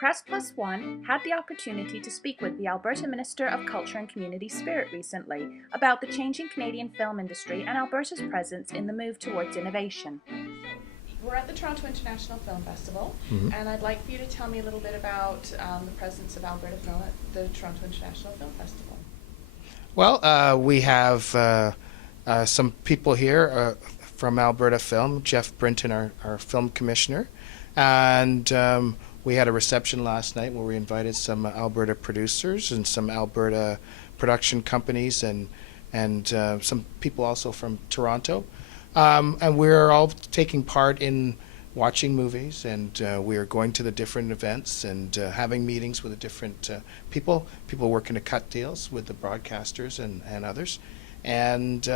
Press+1 had the opportunity to speak with the Alberta Minister of Culture and Community Spirit recently about the changing Canadian film industry and Alberta's presence in the move towards innovation. We're at the Toronto International Film Festival, and I'd like for you to tell me a little bit about the presence of Alberta film at the Toronto International Film Festival. Well, we have some people here from Alberta Film, Jeff Brinton, our film commissioner, and we had a reception last night where we invited some Alberta producers and some Alberta production companies and some people also from Toronto. And we're all taking part in watching movies, and we are going to the different events and having meetings with the different people working to cut deals with the broadcasters and others. And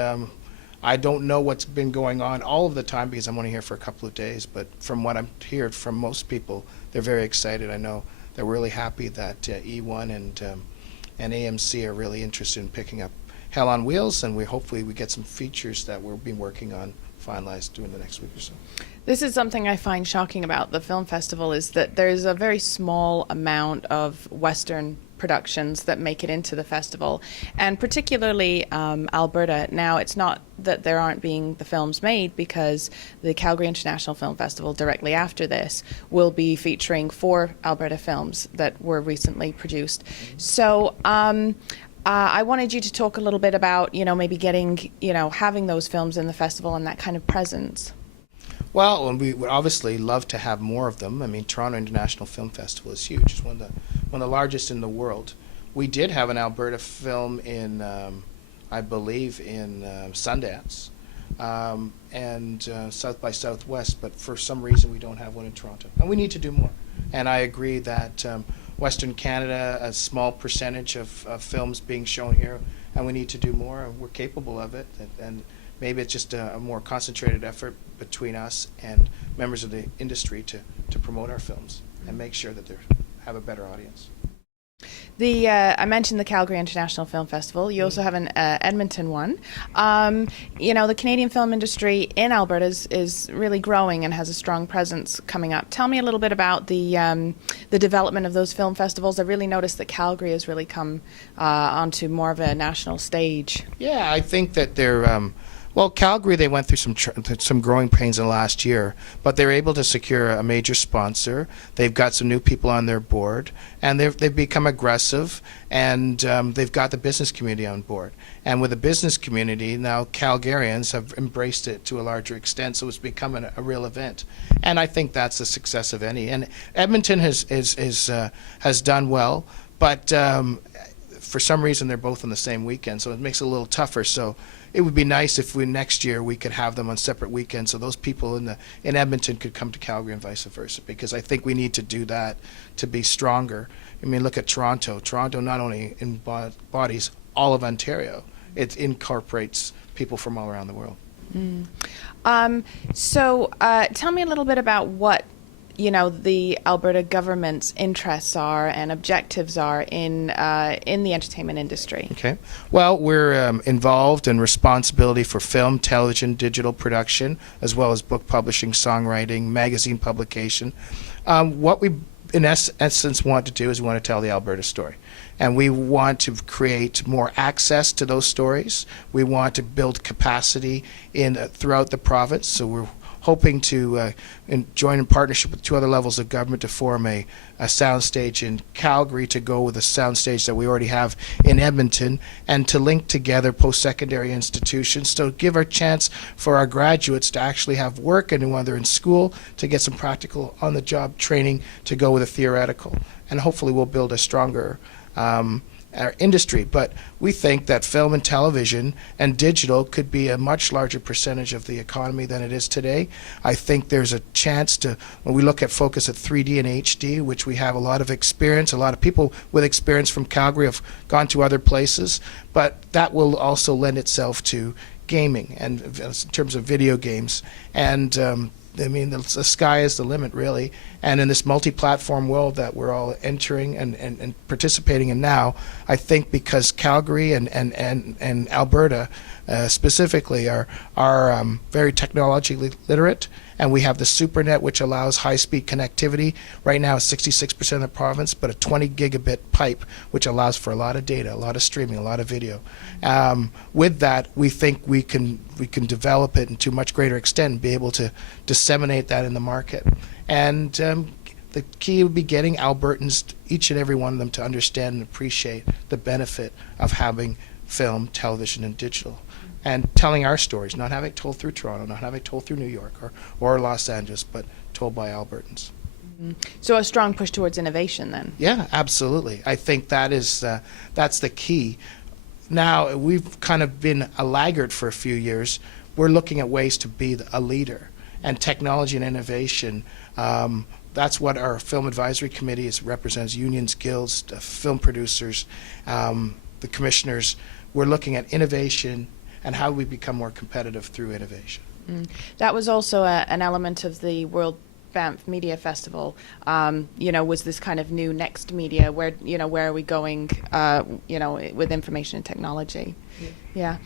I don't know what's been going on all of the time because I'm only here for a couple of days, but from what I'm hearing from most people, they're very excited. I know they're really happy that E1 and AMC are really interested in picking up Hell on Wheels, and hopefully we get some features that we'll be working on finalized during the next week or so. This is something I find shocking about the film festival, is that there's a very small amount of Western productions that make it into the festival, and particularly Alberta. Now, it's not that there aren't being the films made, because the Calgary International Film Festival directly after this will be featuring 4 Alberta films that were recently produced. So I wanted you to talk a little bit about, maybe getting, having those films in the festival and that kind of presence. Well, we would obviously love to have more of them. I mean, Toronto International Film Festival is huge. It's one of the largest in the world. We did have an Alberta film in, I believe, in Sundance and South by Southwest, but for some reason we don't have one in Toronto. And we need to do more. And I agree that Western Canada, a small percentage of films being shown here, and we need to do more, and we're capable of it. And maybe it's just a more concentrated effort between us and members of the industry to promote our films and make sure that they have a better audience. I mentioned the Calgary International Film Festival. You also have an Edmonton one. The Canadian film industry in Alberta is really growing and has a strong presence coming up. Tell me a little bit about the development of those film festivals. I really noticed that Calgary has really come onto more of a national stage. Yeah, I think that they're well, Calgary, they went through some growing pains in the last year, but they were able to secure a major sponsor. They've got some new people on their board, and they've become aggressive, and they've got the business community on board. And with the business community, now Calgarians have embraced it to a larger extent, so it's become a real event. And I think that's the success of any. And Edmonton has done well, but for some reason they're both on the same weekend, so it makes it a little tougher. So it would be nice if next year we could have them on separate weekends, so those people in Edmonton could come to Calgary and vice versa, because I think we need to do that to be stronger. I mean, look at Toronto. Toronto not only embodies all of Ontario, it incorporates people from all around the world. So tell me a little bit about what the Alberta government's interests are and objectives are in the entertainment industry. Okay. Well, we're involved in responsibility for film, television, digital production, as well as book publishing, songwriting, magazine publication. What we, in essence, want to do is we want to tell the Alberta story. And we want to create more access to those stories. We want to build capacity throughout the province. So we're hoping to join in partnership with 2 other levels of government to form a soundstage in Calgary to go with a soundstage that we already have in Edmonton, and to link together post-secondary institutions to give a chance for our graduates to actually have work, and when they're in school to get some practical on-the-job training to go with a theoretical. And hopefully we'll build a stronger our industry. But we think that film and television and digital could be a much larger percentage of the economy than it is today. I think there's a chance to, when we look at focus at 3D and HD, which we have a lot of experience, a lot of people with experience from Calgary have gone to other places, but that will also lend itself to gaming and in terms of video games. And I mean, the sky is the limit, really. And in this multi-platform world that we're all entering and participating in now, I think because Calgary and Alberta specifically are very technologically literate, And we have the SuperNet, which allows high-speed connectivity. Right now, it's 66% of the province, but a 20 gigabit pipe, which allows for a lot of data, a lot of streaming, a lot of video. With that, we think we can develop it to a much greater extent and be able to disseminate that in the market. And the key would be getting Albertans, each and every one of them, to understand and appreciate the benefit of having film, television, and digital, and telling our stories, not having it told through Toronto, not having it told through New York or Los Angeles, but told by Albertans. So a strong push towards innovation then? Yeah, absolutely. I think that's the key. Now, we've kind of been a laggard for a few years. We're looking at ways to be a leader, and technology and innovation. That's what our Film Advisory Committee represents: unions, guilds, film producers, the commissioners. We're looking at innovation and how we become more competitive through innovation. That was also an element of the World Banff Media Festival. Was this kind of new next media, where are we going, with information and technology? Yeah.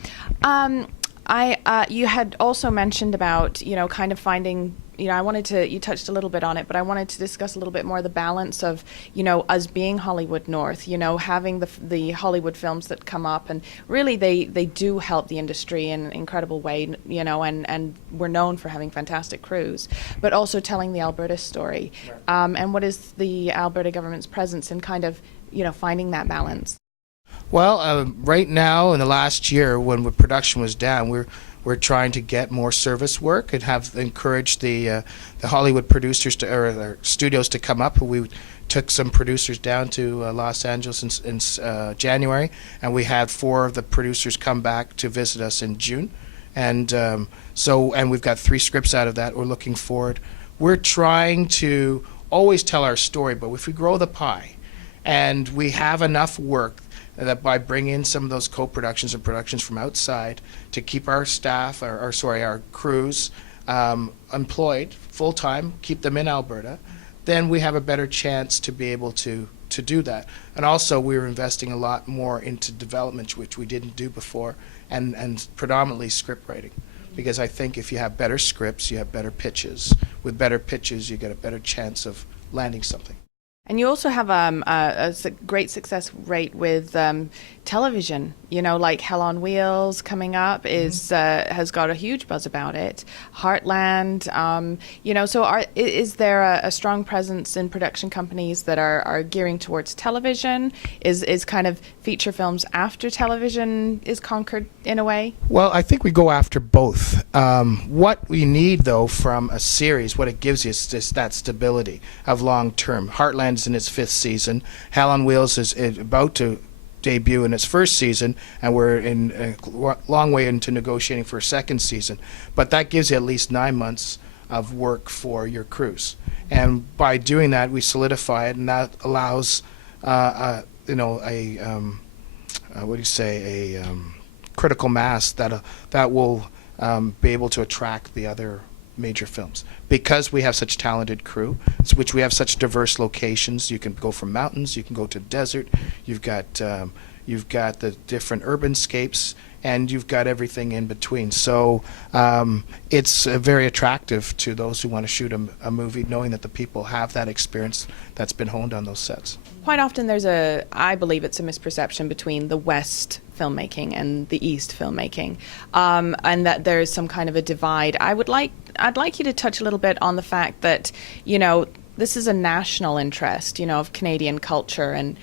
You had also mentioned about, kind of finding, you touched a little bit on it, but I wanted to discuss a little bit more the balance of, us being Hollywood North, having the Hollywood films that come up, and really they do help the industry in an incredible way, and we're known for having fantastic crews, but also telling the Alberta story. Right. And what is the Alberta government's presence in kind of, finding that balance? Well, right now, in the last year, when production was down, we're trying to get more service work and have encouraged the Hollywood producers or studios to come up. We took some producers down to Los Angeles in January, and we had 4 of the producers come back to visit us in June, and we've got 3 scripts out of that. We're looking forward. We're trying to always tell our story, but if we grow the pie, and we have enough work, that by bringing in some of those co-productions and productions from outside to keep our staff, our crews employed full-time, keep them in Alberta, then we have a better chance to be able to do that. And also, we're investing a lot more into development, which we didn't do before, and predominantly script writing. Because I think if you have better scripts, you have better pitches. With better pitches, you get a better chance of landing something. And you also have a great success rate with television. Like Hell on Wheels coming up has got a huge buzz about it. Heartland, so is there a strong presence in production companies that are gearing towards television? Is kind of feature films after television is conquered in a way? Well, I think we go after both. What we need, though, from a series, what it gives you is just that stability of long term. Heartland is in its 5th season. Hell on Wheels is about to debut in its 1st season, and we're in a long way into negotiating for a 2nd season. But that gives you at least 9 months of work for your crews, and by doing that, we solidify it, and that allows a critical mass that will be able to attract the other major films. Because we have such talented crew, which we have such diverse locations. You can go from mountains, you can go to desert, you've got the different urbanscapes, and you've got everything in between. So it's very attractive to those who want to shoot a movie, knowing that the people have that experience that's been honed on those sets. Quite often I believe it's a misperception between the West filmmaking and the East filmmaking, and that there is some kind of a divide. I'd like you to touch a little bit on the fact that, this is a national interest, of Canadian culture, and,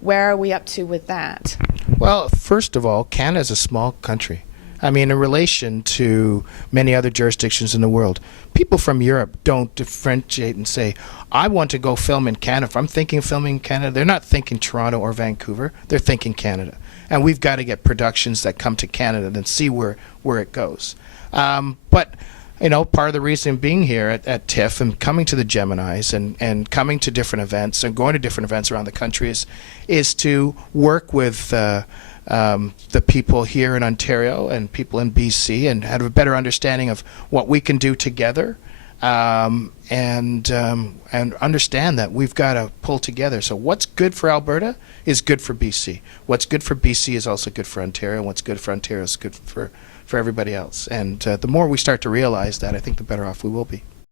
where are we up to with that? Well, first of all, Canada's a small country. I mean, in relation to many other jurisdictions in the world, people from Europe don't differentiate and say, I want to go film in Canada. If I'm thinking of filming in Canada, they're not thinking Toronto or Vancouver. They're thinking Canada. And we've got to get productions that come to Canada and see where it goes. But part of the reason being here at TIFF and coming to the Geminis and coming to different events and going to different events around the country is to work with the people here in Ontario and people in BC and have a better understanding of what we can do together, and understand that we've got to pull together. So what's good for Alberta is good for BC. What's good for BC is also good for Ontario, and what's good for Ontario is good for everybody else. And the more we start to realize that, I think the better off we will be.